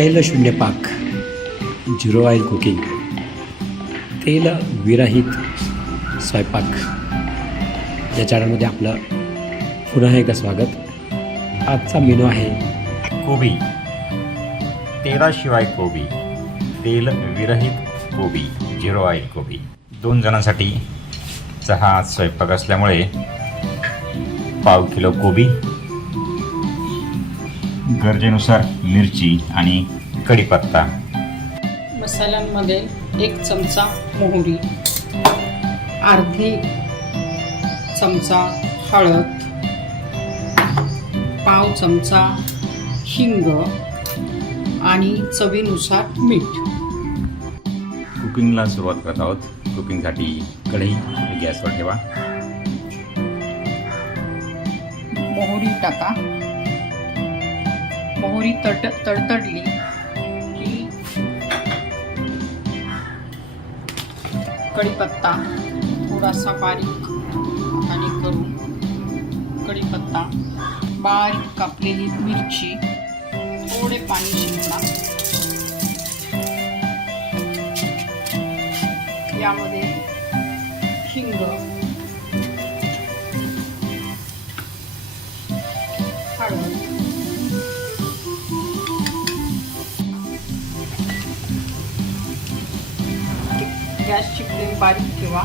शैलशून्य पाक, zero oil cooking, तेल विरहित स्वयंपाक या चॅनलमध्ये आपलं पुन्हा एकदा स्वागत. आजचा मेनू आहे कोबी, तेलाशिवाय कोबी, तेल विरहित कोबी, झिरो ऑइल कोबी. 2 जणांसाठी हा स्वयंपाक असल्यामुळे पाव किलो कोबी, गरजेनुसार मिरची आणि कढीपत्ता. मसाल्यांमध्ये 1 चमचा मोहरी, अर्धी चमचा हळद, पाव चमचा हिंग आणि चवीनुसार मीठ. कुकिंगला सुरुवात करत आहोत. कुकिंगसाठी कढई गॅसवर ठेवा. मोहरी टाका. मोहरी तडतडली की कढीपत्ता थोडासा बारीक आणि करून कढीपत्ता, बारीक कापलेली मिरची, थोडे पाणी शिंपडा. यामध्ये हिंग, हळद, गॅसची फ्लेम बारीक ठेवा.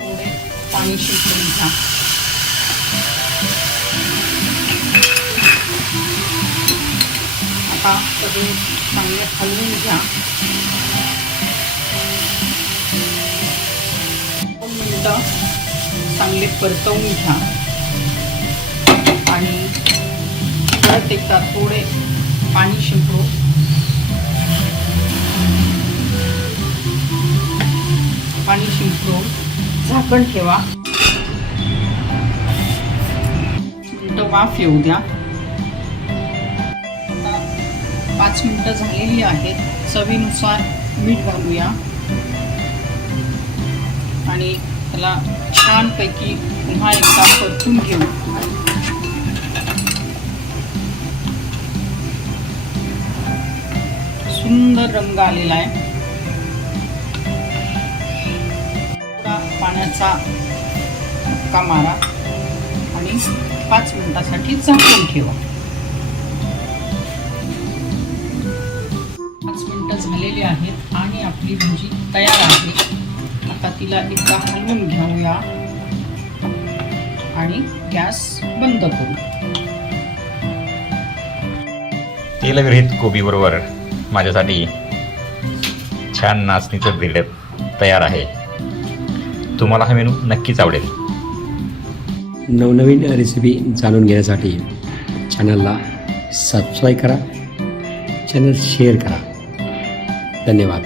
थोडे पाणी शिंपडून घ्या. आता सगळे चांगले हलवून घ्या. 2 मिनिटं चांगले परतवून घ्या आणि परत एकदा थोडे पाणी शिंपडू. पाणी शिंपडून झाकण ठेवा. मिनिटं वाफ येऊ द्या. 5 मिनिटं झालेली आहेत. चवीनुसार मीठ घालूया आणि त्याला छानपैकी पुन्हा एकदा परतून घेऊ. सुंदर रंग आलेला आहे. थोडा पाण्याचा धक्का मारा आणि 5 मिनिटासाठी झाकून ठेवा. 5 मिनिटं झालेली आहेत आणि आपली भाजी तयार आहे. आता तिला एकदा हलवून घेऊया आणि गॅस बंद करू. तेलविरहित कोबीबरोबर माझ्यासाठी छान नाचणीचं ब्रेड तयार आहे. तुम्हाला हा मेनू नक्कीच आवडेल. नवनवीन रेसिपी जाणून घेण्यासाठी चॅनलला सबस्क्राईब करा, चॅनल शेअर करा. धन्यवाद.